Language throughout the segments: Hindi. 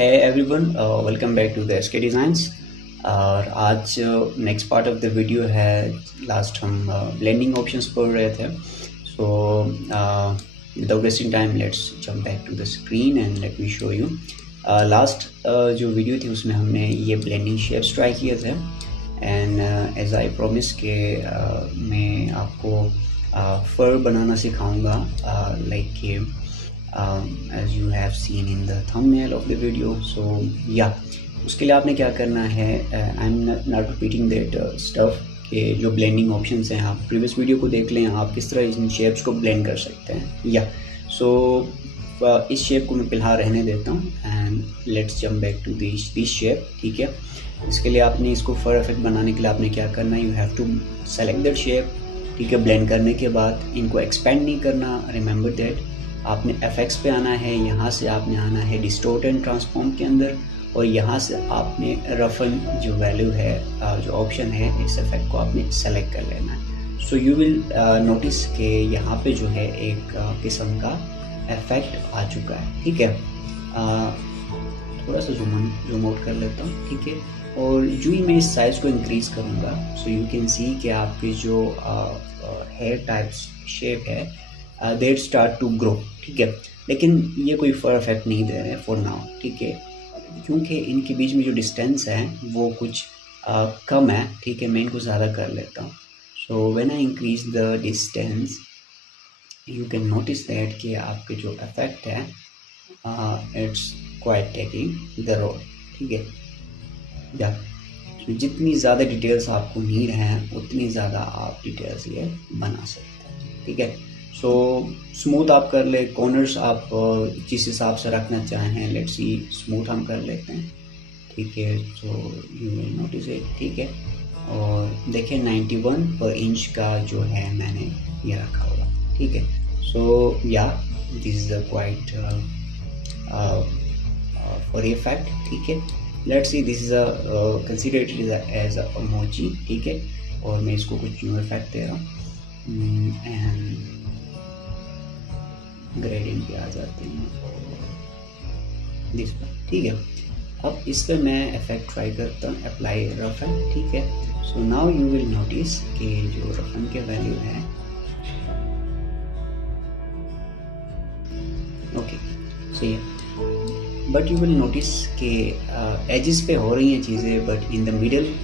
है everyone, welcome back to the SK designs. और आज next part of the video है। लास्ट हम ब्लेंडिंग ऑप्शंस पढ़ रहे थे। So without wasting time let's jump back to the screen and let me show you. Last जो वीडियो थी उसमें हमने ये ब्लेंडिंग शेप्स ट्राई किए थे एंड एज आई प्रॉमिस के मैं आपको फर बनाना सिखाऊंगा like as you have seen in the thumbnail of the video. So yeah, उसके लिए आपने क्या करना है, I am not repeating that stuff कि जो ब्लेंडिंग ऑप्शंस हैं आप प्रीवियस वीडियो को देख लें, आप किस तरह इन शेप्स को ब्लेंड कर सकते हैं। या सो इस शेप को मैं फिलहाल रहने देता हूँ and let's jump back to this shape. ठीक है, इसके लिए आपने इसको फर इफेक्ट बनाने के लिए आपने क्या करना है, you have to select that shape. ठीक है, ब्लेंड करने के बाद इनको एक्सपेंड नहीं करना, रिमेंबर दैट। आपने एफएक्स पे आना है, यहाँ से आपने आना है डिस्टोर्ट एंड ट्रांसफॉर्म के अंदर और यहाँ से आपने रफन जो वैल्यू है, जो ऑप्शन है, इस इफेक्ट को आपने सेलेक्ट कर लेना है। सो यू विल नोटिस कि यहाँ पे जो है एक किस्म का इफेक्ट आ चुका है। ठीक है, थोड़ा सा जूम आउट कर लेता हूँ। ठीक है, और जो ही मैं इस साइज़ को इंक्रीज करूँगा सो यू कैन सी कि आपकी जो हेयर टाइप्स शेप है देट स्टार्ट टू ग्रो। ठीक है, लेकिन ये कोई फर इफेक्ट नहीं दे रहे फॉर नाउ। ठीक है, क्योंकि इनके बीच में जो डिस्टेंस है वो कुछ कम है। ठीक है, मैं इनको ज़्यादा कर लेता हूँ। So when I increase the distance you can notice that कि आपके जो इफेक्ट है it's quite taking the role. ठीक है, या जितनी ज़्यादा डिटेल्स आपको नीड हैं उतनी ज़्यादा आप डिटेल्स ये बना सकते हैं। ठीक है, सो स्मूथ आप कर ले, कॉर्नर्स आप जिस हिसाब से रखना चाहें, लेट्स सी स्मूथ हम कर लेते हैं। ठीक है, so you will notice it. ठीक है, और देखिए 91 पर इंच का जो है मैंने ये रखा हुआ। ठीक है, सो या this is a quite for effect. ठीक है, let's see this is a consider it as a emoji. ठीक है, और मैं इसको कुछ न्यू इफेक्ट दे रहा हूँ एंड ग्रेडियंट पे आ जाते हैं दिस पर। ठीक है, अब इस पर मैं इफेक्ट ट्राई करता हूँ, अप्लाई रफन। ठीक है, so now you will notice कि जो रफन के वैल्यू है ओके सही है, बट यू विल नोटिस कि एजेस पे हो रही हैं चीज़ें, but in the middle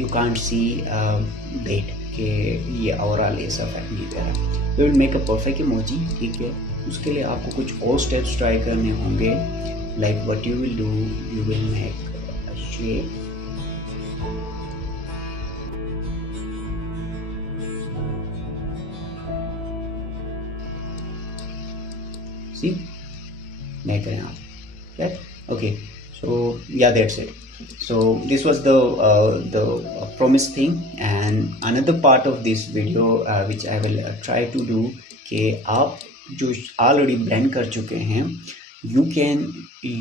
you can't see that कि ये ओवरऑल ऐसा इफेक्ट नहीं दे रहा। We will make a perfect emoji. ठीक है, उसके लिए आपको कुछ और स्टेप्स ट्राई करने होंगे। Like what you will do, you will make a shape. See नहीं करें आप, right? Okay, so yeah that's it. So this was the promised thing, and another part of this video which I will try to do कि आप जो ऑलरेडी ब्लेंड कर चुके हैं you can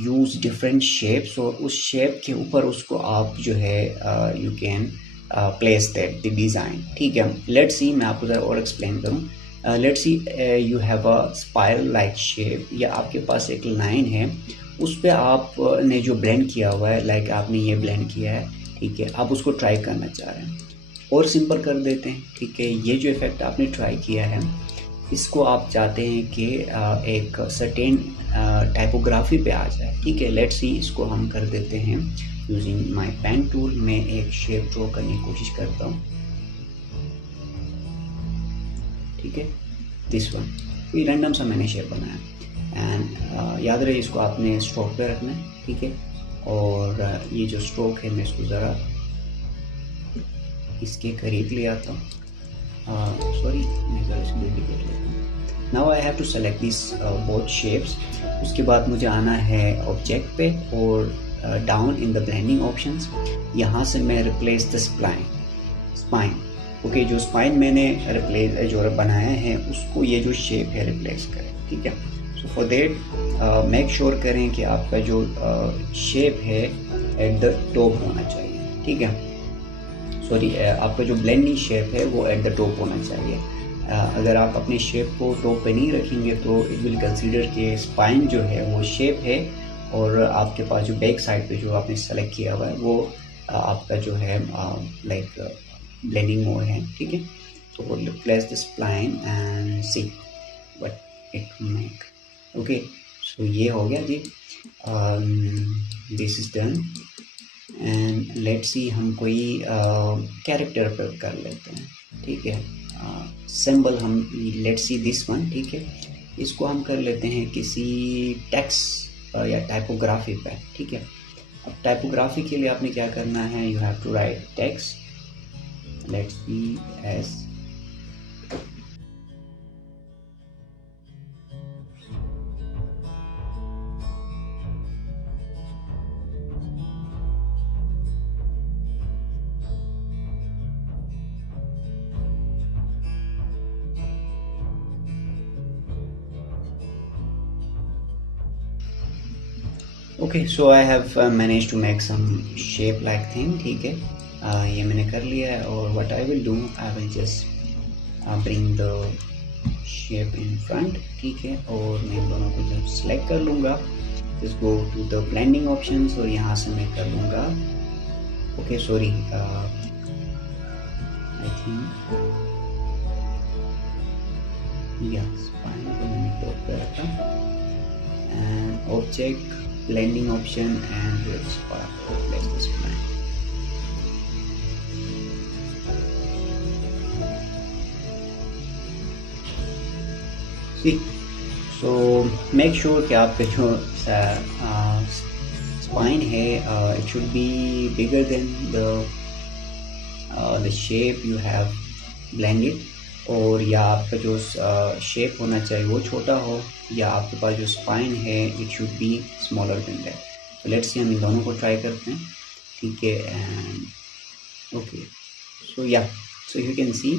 use different shapes और उस शेप के ऊपर उसको आप जो है you can place that the design. ठीक है, let's see, मैं आपको ज़रा और एक्सप्लेन करूँ। let's see you have a spiral like shape, या आपके पास एक लाइन है, उस पर आपने जो ब्लेंड किया हुआ है, लाइक आपने ये ब्लेंड किया है। ठीक है, आप उसको ट्राई करना चाह रहे हैं और सिंपल कर देते हैं। ठीक है, ये जो इफेक्ट आपने ट्राई किया है इसको आप चाहते हैं कि एक सर्टेन टाइपोग्राफी पे आ जाए। ठीक है, लेट्स सी, इसको हम कर देते हैं यूजिंग माय पेन टूल। मैं एक शेप ड्रॉ करने की कोशिश करता हूँ। ठीक है, दिस वन, ये रैंडम सा मैंने शेप बनाया एंड याद रहे इसको आपने स्ट्रोक पे रखना है। ठीक है, और ये जो स्ट्रोक है मैं इसको ज़रा इसके करीब ले आता हूँ। सॉरी, मैं ज़रा इसको डुप्लीकेट लेता हूँ। Now I have to select this both shapes. उसके बाद मुझे आना है ऑब्जेक्ट पे और down in the blending options, यहाँ से मैं रिप्लेस द स्पाइन। ओके, जो स्पाइन मैंने जो बनाया है उसको ये जो शेप है रिप्लेस करें। ठीक है, so for that make sure करें कि आपका जो शेप है एट द टॉप होना चाहिए। ठीक है, सॉरी, आपका जो ब्लेंडिंग शेप है वो एट द टॉप होना चाहिए। अगर आप अपने शेप को टॉप पे नहीं रखेंगे तो इट विल कंसीडर कि स्पाइन जो है वो शेप है और आपके पास जो बैक साइड पे जो आपने सेलेक्ट किया हुआ है वो आपका जो है लाइक ब्लेंडिंग मोड है, ठीक है। तो place this spline and see what it make. Okay, so ये हो गया जी, this is done. And let's see हम कोई कैरेक्टर पर कर लेते हैं, ठीक है। सिंबल हम लेट्स सी दिस वन, ठीक है। इसको हम कर लेते हैं किसी टेक्स्ट या टाइपोग्राफी पे, ठीक है। अब टाइपोग्राफी के लिए आपने क्या करना है, you have to write text, let's see S okay. So I have manage to make some shape like thing, ठीक है। ये मैंने कर लिया है और what I will do, I will just bring the shape in front, ठीक है। और मैं इन दोनों को जब सेलेक्ट कर लूँगा, just go to the blending options और यहाँ से मैं कर लूँगा, okay sorry, I think yes fine, तो मैंने टॉप पे रखा and object blending option and let's place this line. See, so make sure कि आपका जो spine है it should be bigger than the shape you have blended, और या आपका जो शेप होना चाहिए वो छोटा हो, या आपके पास जो स्पाइन है it should be smaller than that. तो लेट्स सी हम इन दोनों को ट्राई करते हैं, ठीक है। एंड ओके, सो या सो यू कैन सी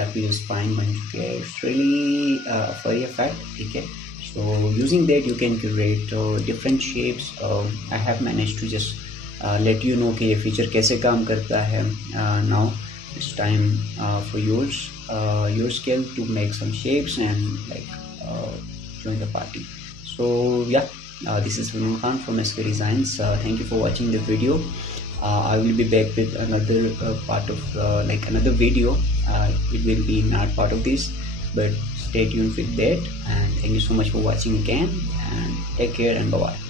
आपकी जो स्पाइन बन चुकी है, इट्स रियली फरी इफेक्ट, ठीक है। So using that you can create different shapes. I have manage to just let you know कि ये फीचर कैसे काम करता है। Now it's time for your skill to make some shapes and like join the party. So yeah, this is Vinod Khan from SK Designs. Thank you for watching the video. I will be back with another part of like another video. It will be not part of this, but stay tuned with that, and thank you so much for watching again, and take care and bye bye.